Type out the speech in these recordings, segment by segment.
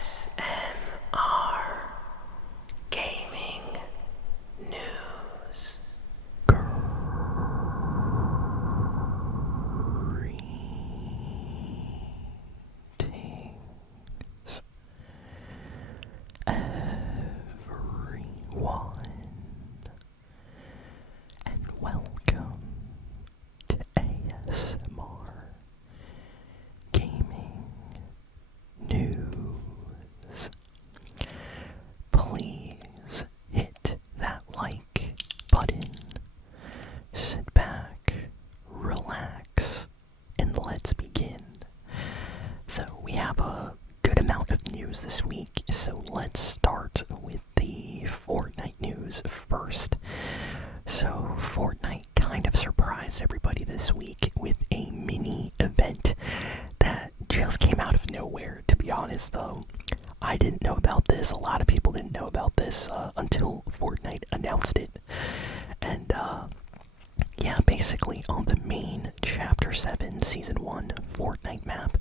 ASMR Gaming News. Greetings, everyone, and welcome to ASMR Gaming News. Please hit that like button, sit back, relax, and let's begin. So we have a good amount of news this week, so let's start with the Fortnite news first. So Fortnite kind of surprised everybody this week with a mini event that just came out of nowhere. To be honest though, I didn't know about this. A lot of people didn't know about this until Fortnite announced it. And yeah, basically on the main Chapter 7 Season 1 Fortnite map,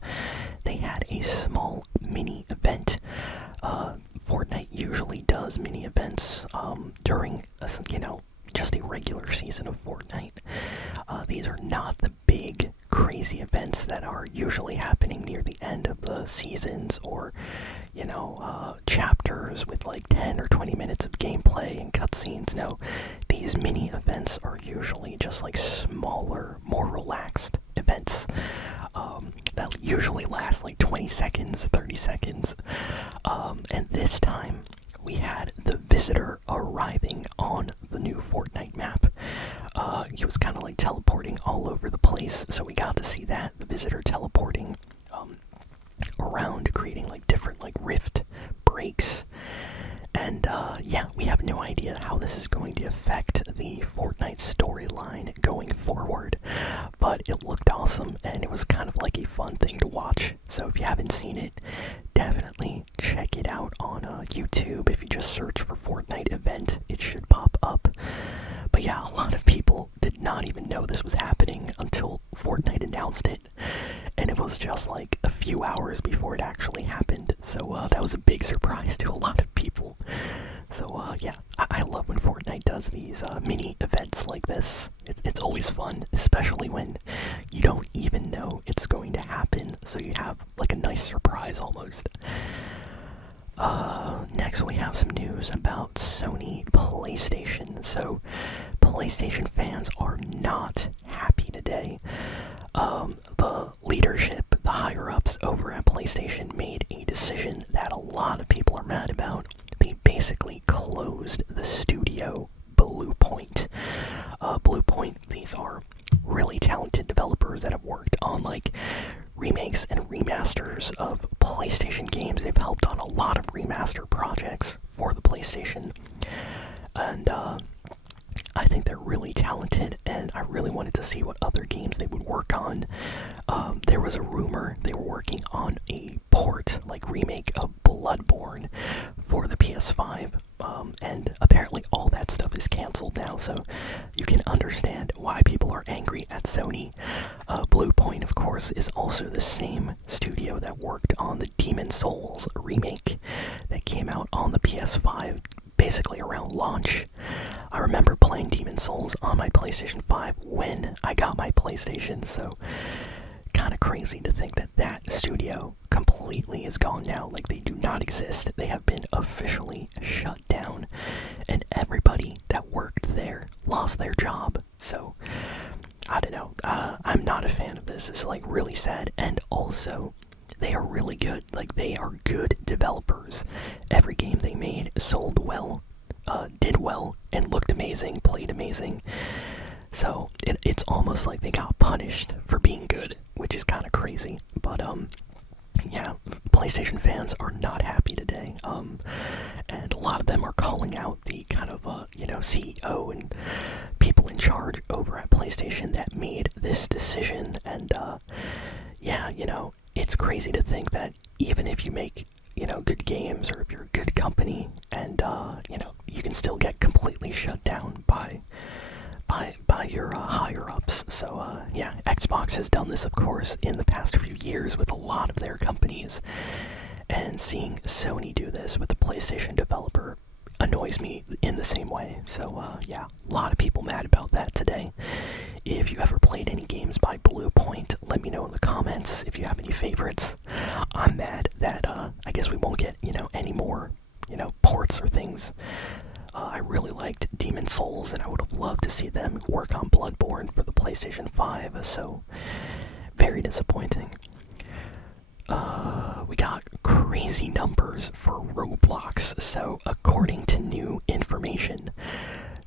they had a small mini event. Fortnite usually does mini events during, just a regular season of Fortnite. These are not the big, crazy events that are usually happening near the end of the seasons or, chapters with like 10 or 20 minutes of gameplay and cutscenes. No, these mini events are usually just like smaller, more relaxed events that usually last like 20 seconds, 30 seconds. And this time, we had the visitor arriving on the new Fortnite map. He was kind of like teleporting all over the place, so we got to see that, the visitor teleporting around, creating like different like rift breaks. And yeah, we have no idea how this is going to affect the Fortnite storyline going forward, but it looked awesome and it was kind of like a fun thing to watch. So if you haven't seen it, definitely check it out on YouTube. If you just search for Fortnite event, it should pop up. But yeah, a lot of people did not even know this was happening until Fortnite announced it, and it was just like a few hours before it actually happened. So that was a big surprise to a lot of people. So yeah, I love when Fortnite does these mini events like this. It's always fun, especially when you don't even know it's going to happen, so you have like a nice surprise almost. Next we have some news about Sony PlayStation. So, PlayStation fans are not happy today. The leadership, the higher-ups over at PlayStation made a decision that a lot of people are mad about. They basically closed the studio Bluepoint. Bluepoint, these are really talented developers that have worked on like remakes and remasters of PlayStation games. They've helped on a lot of remaster projects for the PlayStation, and I think they're really talented, and I really wanted to see what other games they would work on. There was a rumor they were working on a port, like remake of Bloodborne for the PS5, and apparently all that stuff is cancelled now, so you can understand why people are angry at Sony. Bluepoint, of course, is also the same studio that worked on the Demon Souls remake that came out on the PS5 basically around launch. I remember playing Demon Souls on my PlayStation 5 when I got my PlayStation, so kind of crazy to think that that studio completely is gone now. Like, they do not exist. They have been officially shut down, and everybody that worked there lost their job. So I don't know. I'm not a fan of this. It's like really sad, and also they are really good. Like, they are good developers. Every game they made sold well, did well, and looked amazing, played amazing. So it's almost like they got punished for being good, which is kind of crazy. But yeah, PlayStation fans are not happy today. And a lot of them are calling out the kind of CEO and people in charge over at PlayStation that made this decision. And yeah, it's crazy to think that even if you make good games, or if you're a good company, and you can still get completely shut down by your higher ups. So yeah, Xbox has done this, of course, in the past few years with a lot of their companies, And seeing Sony do this with the PlayStation developer annoys me in the same way. So, yeah, a lot of people mad about that today. If you ever played any games by Bluepoint, let me know in the comments if you have any favorites. I'm mad that, I guess we won't get, any more, ports or things. I really liked Demon Souls, and I would have loved to see them work on Bloodborne for the PlayStation 5, so very disappointing. We got crazy numbers for Roblox. So, according to new information,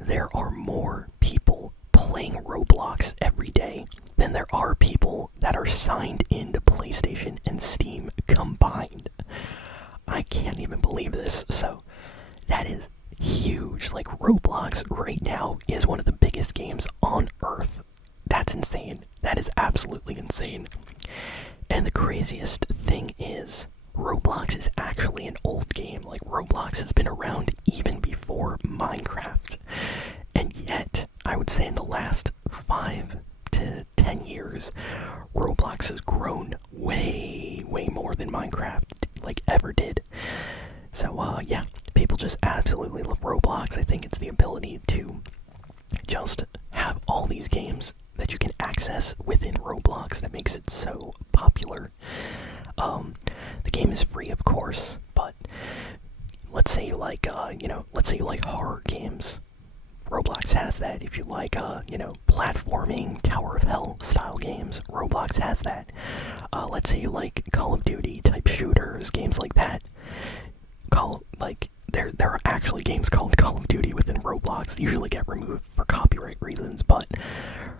there are more people playing Roblox every day than there are people that are signed into PlayStation and Steam combined. I can't even believe this. So, that is huge. Like, Roblox right now is one of the biggest games on Earth. That's insane. That is absolutely insane. And the craziest thing is, Roblox is actually an old game. Like, Roblox has been around even before Minecraft. And yet, I would say in the last 5 to 10 years, Roblox has grown way, way more than Minecraft, ever did. So, yeah, people just absolutely love Roblox. I think it's the ability to just have all these games that you can access within Roblox that makes it so popular. The game is free, of course, but let's say you like, let's say you like horror games. Roblox has that. If you like, platforming, Tower of Hell style games, Roblox has that. Let's say you like Call of Duty type shooters, games like that. There are actually games called Call of Duty within Roblox. They usually get removed for copyright reasons, but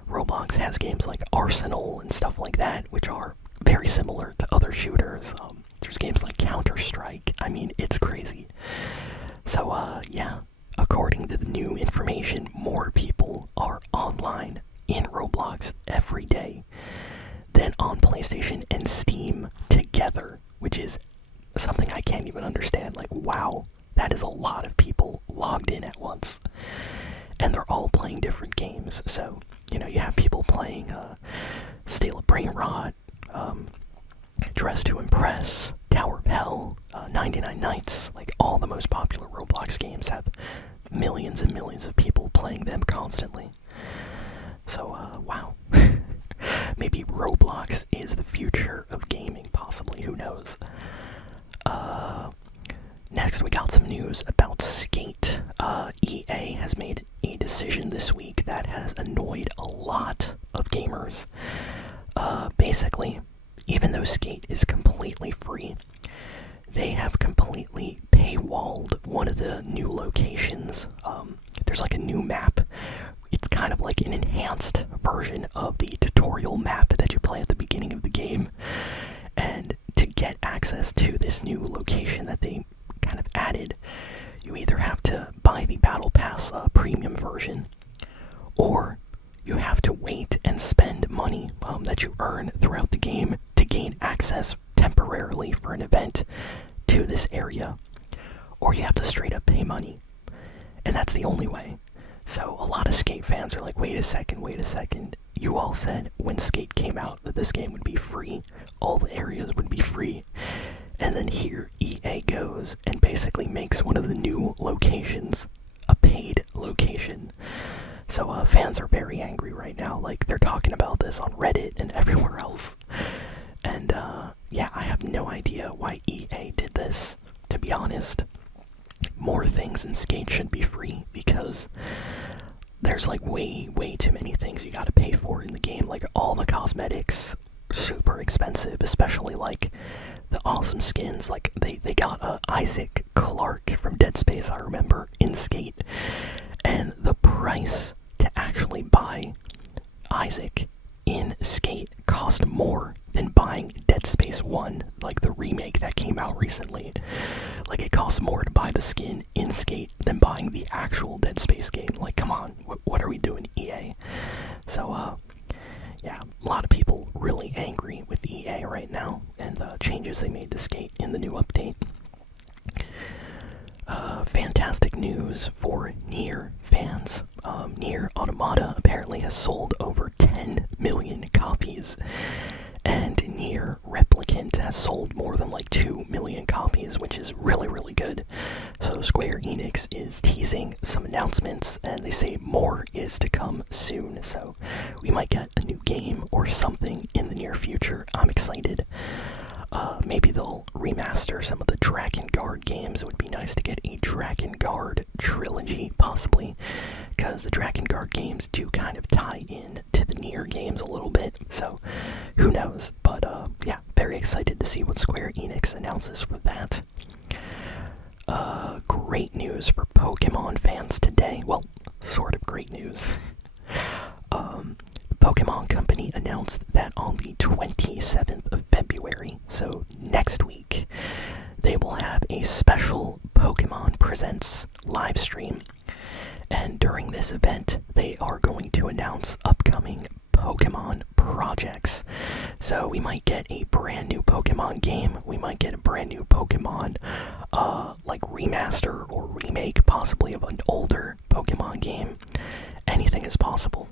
Roblox has games like Arsenal and stuff like that, which are very similar to other shooters. There's games like Counter-Strike. I mean, it's crazy. So, yeah, according to the new information, more people are online in Roblox every day than on PlayStation and Steam together, which is something I can't even understand. Like, wow, that is a lot of people logged in at once. And they're all playing different games. So, you have people playing Steal a Brain Rot, Dress to Impress, Tower of Hell, 99 Nights. Like, all the most popular Roblox games have millions and millions of people playing them constantly. So, wow. Maybe Roblox is the future of gaming, possibly. Who knows? Next, we got some news about Skate. EA has made a decision this week that has annoyed a lot of gamers. Basically, even though Skate is completely free, they have completely paywalled one of the new locations. There's like a new map. It's kind of like an enhanced version of the tutorial map that you play at the beginning of the game. And to get access to this new location that they kind of added, you either have to buy the Battle Pass premium version, or you have to wait and spend money that you earn throughout the game to gain access temporarily for an event to this area, or you have to straight up pay money. And that's the only way. So a lot of Skate fans are like, wait a second. You all said when Skate came out that this game would be free, all the areas would be free. And then here EA goes and basically makes one of the new locations a paid location. So fans are very angry right now. Like, they're talking about this on Reddit and everywhere else. And yeah, I have no idea why EA did this, to be honest. More things in Skate should be free, because there's like way too many things you gotta pay for in the game. Like, all the cosmetics, super expensive, especially like the awesome skins. Like, they got Isaac Clarke from Dead Space, I remember, in Skate. And the price to actually buy Isaac in Skate cost more than buying Dead Space 1, like the remake that came out recently. Like, it costs more to buy the skin in Skate than buying the actual Dead Space game. Like, come on, what are we doing, EA? So, yeah, a lot of people really angry with EA right now, and the changes they made to Skate in the new update. Fantastic news for Nier fans. Nier Automata apparently has sold over 10 million copies, And Nier Replicant has sold more than like 2 million copies, which is really, really good. So Square Enix is teasing some announcements, and they say more is to come soon. So we might get a new game or something in the near future. I'm excited. Maybe they'll remaster some of the Dragon Guard games. It would be nice to get a Dragon Guard trilogy, possibly, because the Dragon Guard games do kind of tie in to the Nier games a little bit, so who knows. But yeah, very excited to see what Square Enix announces for that. Great news for Pokemon fans today. Well, sort of great news. Pokemon Company announced that on the 27th of February, so next week, they will have a special Pokemon Presents live stream. And during this event, they are going to announce upcoming Pokemon projects. So we might get a brand new Pokemon game, we might get a brand new Pokemon like remaster or remake, possibly, of an older Pokemon game. Anything is possible.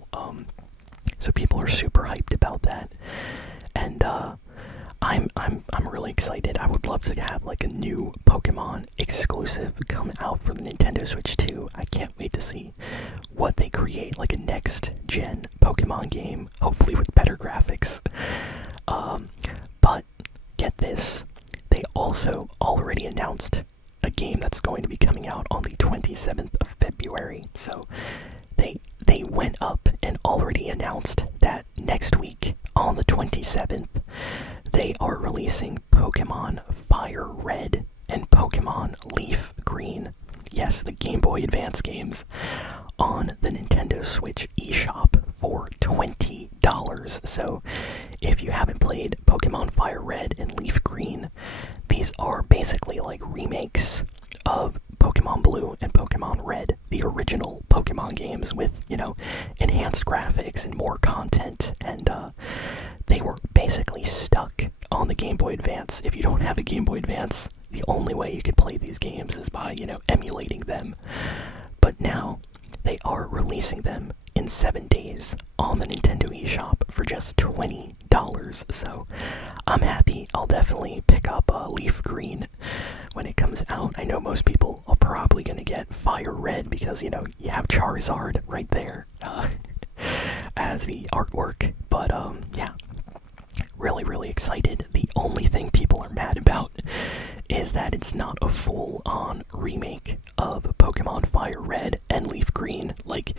So people are super hyped about that, and I'm really excited. I would love to have like a new Pokemon exclusive come out for the Nintendo Switch 2. I can't wait to see what they create, like a next gen Pokemon game, hopefully with better graphics. But get this, they also already announced a game that's going to be coming out on the 27th of February. So they went up and already announced that next week, on the 27th, they are releasing Pokemon Fire Red and Pokemon Leaf Green. Yes, the Game Boy Advance games on the Nintendo Switch eShop for $20. So if you haven't played Pokemon Fire Red and Leaf Green, these are basically like remakes of Pokemon Blue and Pokemon Red, the original Pokemon games, with, you know, enhanced graphics and more content. And they were basically stuck on the Game Boy Advance. If you don't have a Game Boy Advance, the only way you could play these games is by, you know, emulating them. But now they are releasing them in 7 days on the Nintendo eShop for just $20. So I'm happy. I'll definitely pick up Leaf Green when it comes out. I know most people are probably going to get Fire Red because, you know, you have Charizard right there as the artwork. But yeah, really excited. The only thing people are mad about is that it's not a full-on remake of Pokemon Fire Red and Leaf Green. Like,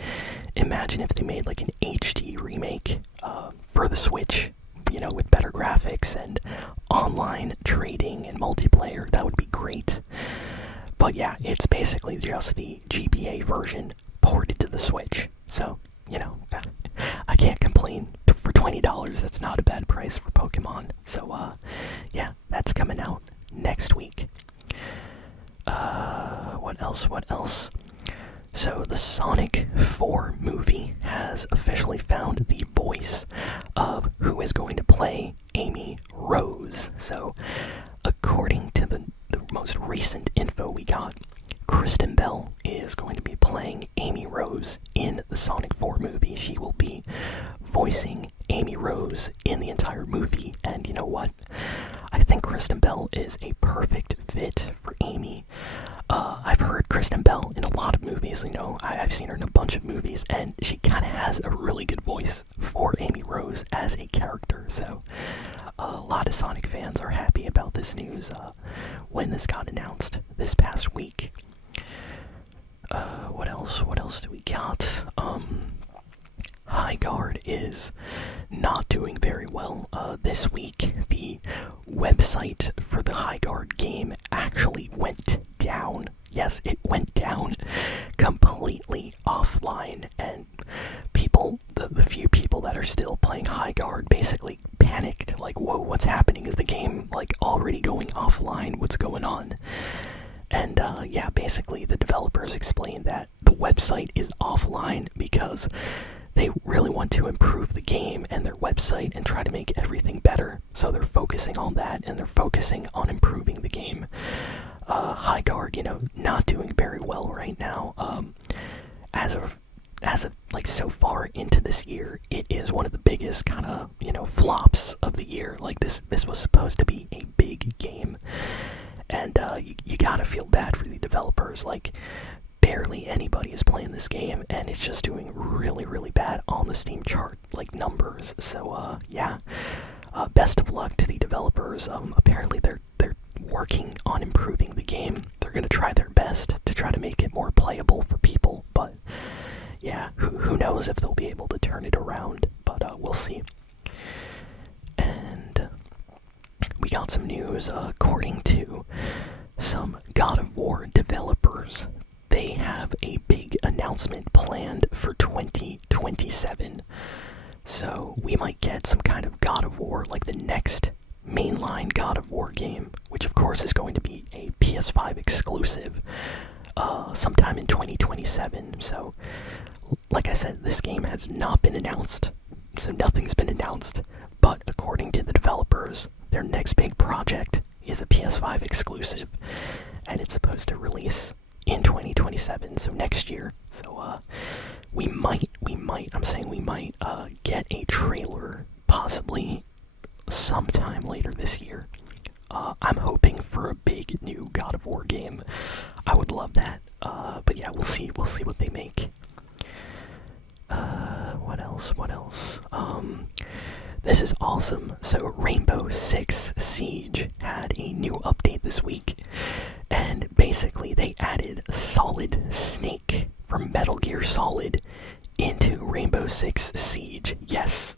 imagine if they made like an HD remake for the Switch, you know, with better graphics and online trading and multiplayer. That would be great. But yeah, it's basically just the GBA version ported to the Switch. So, you know, I can't complain. For $20, that's not a bad price for Pokemon. So yeah, that's coming out next week. What else? So the Sonic 4 movie has officially found the voice of who is going to play Amy Rose. So according to the most recent info we got, Kristen Bell is going to be playing Amy Rose in the Sonic 4 movie. She will be voicing Amy Rose in the entire movie, and you know what? I think Kristen Bell is a perfect fit for Amy. I've heard Kristen Bell in a lot of movies, you know, I've seen her in a bunch of movies, and she kind of has a really good voice for Amy Rose as a character. So a lot of Sonic fans are happy about this news when this got announced this past week. What else do we got? High Guard is not doing very well. This week, the website for the High Guard game actually went down. Yes, it went down completely offline, and people, the few people that are still playing High Guard basically panicked, like, whoa, what's happening? Is the game, like, already going offline? What's going on? And yeah, basically the developers explained that the website is offline because they really want to improve the game and their website and try to make everything better. So they're focusing on that, and they're focusing on improving the game. High Guard, you know, not doing very well right now. As of as of like so far into this year, it is one of the biggest kind of flops of the year. Like this was supposed to be a big game, and you gotta feel bad for the developers. Like barely anybody is playing this game, and it's just doing really really bad on the Steam chart like numbers. So yeah, best of luck to the developers. Apparently they're working on improving the game. They're gonna try their best to try to make it more playable for people, but yeah, who knows if they'll be able to turn it around, but we'll see. And we got some news. According to some God of War developers, they have a big announcement planned for 2027. So we might get some kind of God of War, like the next mainline God of War game, which of course is going to be a PS5 exclusive sometime in 2027. So like I said, this game has not been announced, so nothing's been announced, but according to the developers, their next big project is a PS5 exclusive, and it's supposed to release in 2027, so next year. So we might get a trailer possibly sometime later this year. I'm hoping for a big new God of War game. I would love that. But yeah, we'll see what they make. What else? This is awesome. So Rainbow Six Siege had a new update this week, and basically they added Solid Snake from Metal Gear Solid into Rainbow Six Siege. Yes.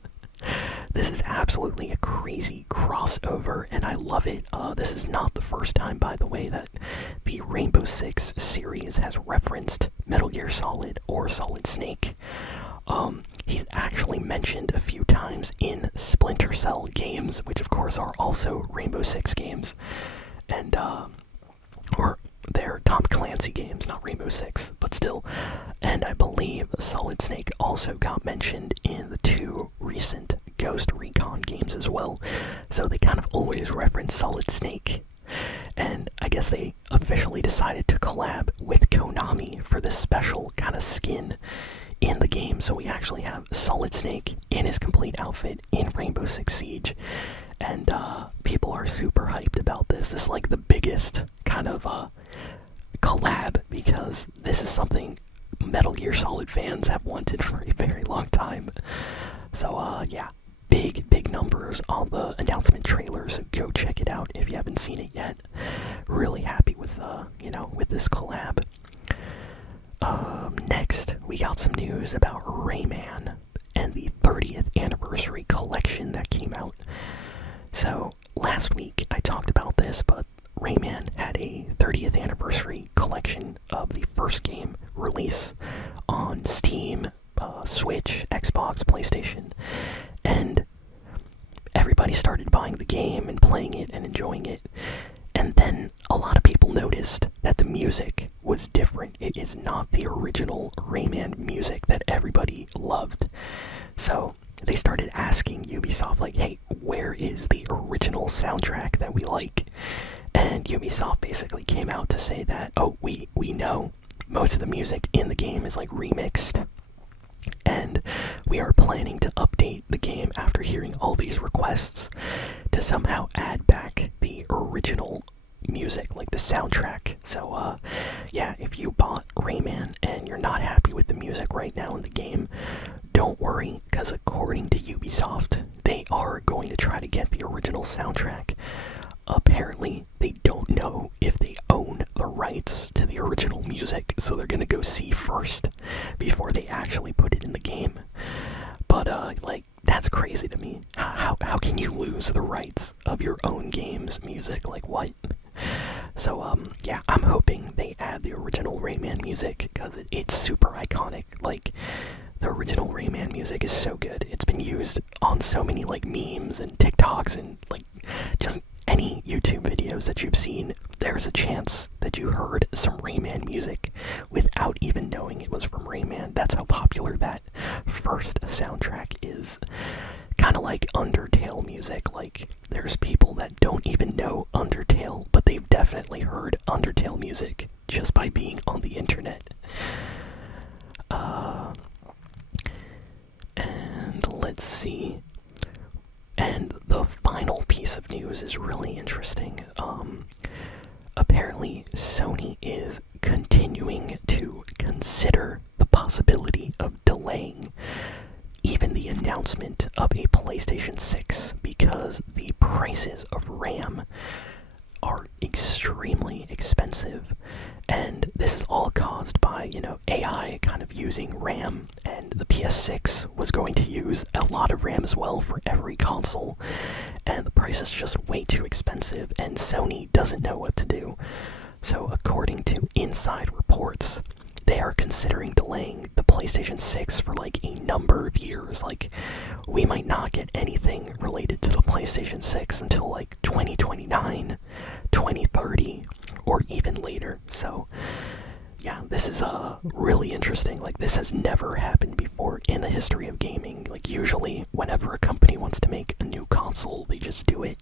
This is absolutely a crazy crossover, and I love it. This is not the first time, by the way, that the Rainbow Six series has referenced Metal Gear Solid or Solid Snake. He's actually mentioned a few times in Splinter Cell games, which of course are also Rainbow Six games, and or they're Tom Clancy games, not Rainbow Six, but still. And I believe Solid Snake also got mentioned in the 2 recent Ghost Recon games as well. So they kind of always reference Solid Snake. And I guess they officially decided to collab with Konami for this special kind of skin in the game. So we actually have Solid Snake in his complete outfit in Rainbow Six Siege. And people are super hyped about this. This is like the biggest kind of collab, because this is something Metal Gear Solid fans have wanted for a very long time. So yeah, big numbers on the announcement trailer, so go check it out if you haven't seen it yet. Really happy with with this collab. Next, we got some news about Rayman and the 30th anniversary collection that came out. So last week I talked about this, but Rayman had a 30th anniversary collection of the first game release on Steam, Switch, Xbox, PlayStation, and everybody started buying the game and playing it and enjoying it. And then a lot of people noticed that the music was different. It is not the original Rayman music that everybody loved. So they started asking Ubisoft, like, hey, where is the original soundtrack that we like? And Ubisoft basically came out to say that, oh, we know most of the music in the game is like remixed, and we are planning to update the game after hearing all these requests to somehow add back the original music, like the soundtrack. So yeah, if you bought Rayman and you're not happy with the music right now in the game, don't worry, because according to Ubisoft, they are going to try to get the original soundtrack. Apparently, they don't know if they own the rights to the original music, so they're gonna go see first before they actually put it in the game. But, like, that's crazy to me. How can you lose the rights of your own game's music? Like, what? So, yeah, I'm hoping they add the original Rayman music, because it's super iconic. Like, the original Rayman music is so good. It's been used on so many, like, memes and TikToks and, like, just any YouTube videos that you've seen. There's a chance that you heard some Rayman music without even knowing it was from Rayman. That's how popular that first soundtrack is. Kind of like Undertale music. Like, there's people that don't even know Undertale, but they've definitely heard Undertale music just by being on the internet. let's see. And the final piece of news is really interesting. Apparently, Sony is continuing to consider the possibility of delaying even the announcement of a PlayStation 6 because the prices of RAM are extremely expensive. And this is all caused by, AI kind of using RAM, and the PS6 was going to use a lot of RAM as well for every console, and the price is just way too expensive, and Sony doesn't know what to do. So according to inside reports, they are considering delaying the PlayStation 6 for like a number of years. Like, we might not get anything related to the PlayStation 6 until like 2029, 2030, or even later. So, yeah, this is really interesting. Like, this has never happened before in the history of gaming. Like, usually, whenever a company wants to make a new console, they just do it.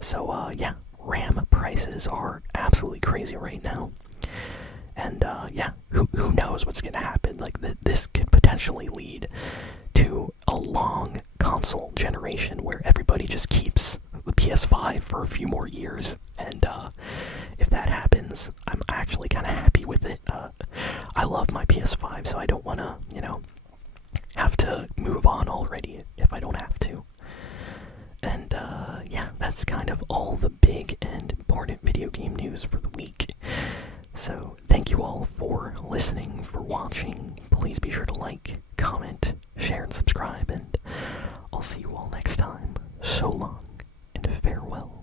So, yeah, RAM prices are absolutely crazy right now. And yeah, who knows what's gonna happen? Like this could potentially lead to a long console generation where everybody just keeps the PS5 for a few more years. And if that happens, I'm actually kind of happy with it. I love my PS5, so I don't want to, have to move on already if I don't have to. And yeah, that's kind of all the big and important video game news for the week. So, thank you all for listening, for watching. Please be sure to like, comment, share, and subscribe, and I'll see you all next time. So long, and farewell.